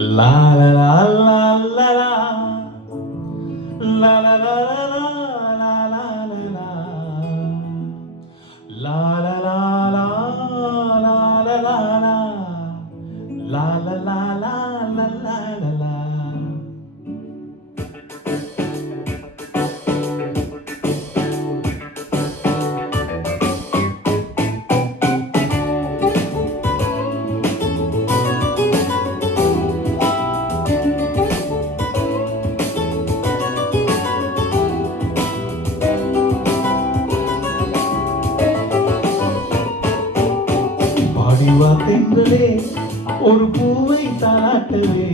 La la la la la பாடிவா தென்றலே ஒரு பூவை தாளாட்டவே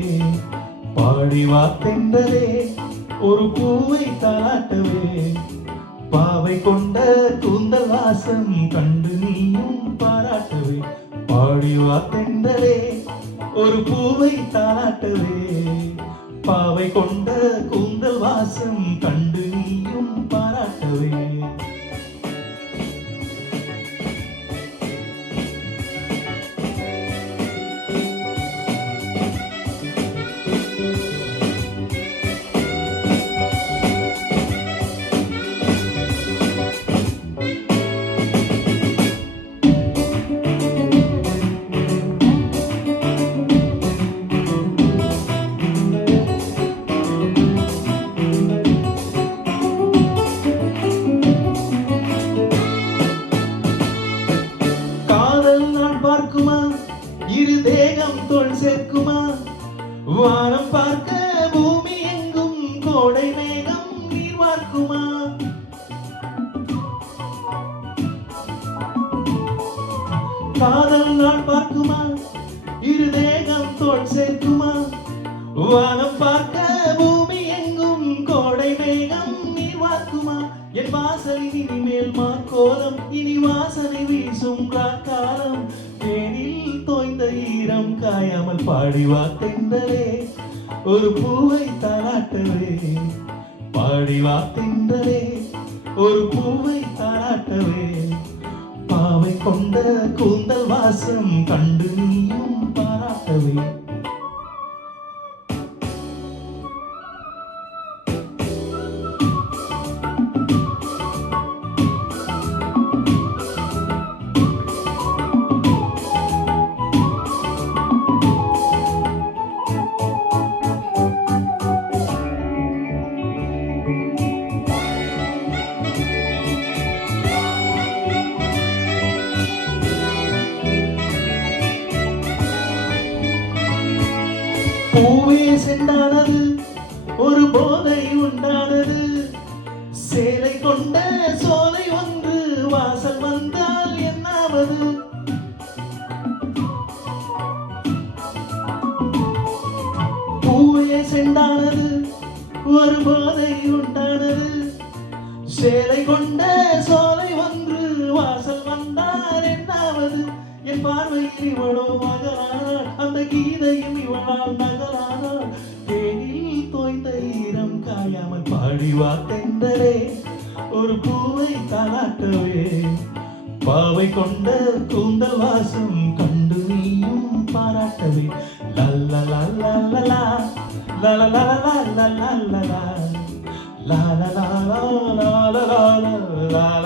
பாடிவா தென்றலே ஒரு பூவை தாளாட்டவே பாவை கொண்ட கூந்தல் வாசம் கண்டு நீயும் பாராட்டவே. பாடிவா தென்றலே ஒரு பூவை தாளாட்டவே பாவை கொண்ட கூந்தல் வாசம் கண்டு வானம் பார்க்க பூமி எங்கும் கோடை மேகம் நீர் வார்க்குமா காதல் நான் பார்க்குமா? இரு தேகம் தோல் சேர்க்குமா? வானம் பார்க்க பூமி எங்கும் கோடை மேகம் நீர் வார்க்குமா என் வாசலின் இனிமேல் மாக்கோலம் இனி வாசனை வீசும் காக்கா. சாயாமல் பாடிவா தென்றலே ஒரு பூவை தாராட்டவே பாடிவா தென்றலே ஒரு பூவை தாராட்டவே பாவை கொண்ட கூந்தல் வாசம் கண்டு நீ பூவே சென்றானது ஒரு போதை உண்டானது. சேலை கொண்ட சோலை ஒன்று வாசல் வந்தால் என்னாவது? பூவே சென்றானது ஒரு போதை உண்டானது. சேலை கொண்ட கீதையும் இவளால் தேனில் தோய்ந்த ஈரம் காயாமல் பாடிவா தென்றலே ஒரு பூவை தாளாட்டவே பாவை கொண்ட கூந்தல் வாசம் கண்டு நீயும் பாராட்டவே லல்ல லல்ல லலா லல லல லல லல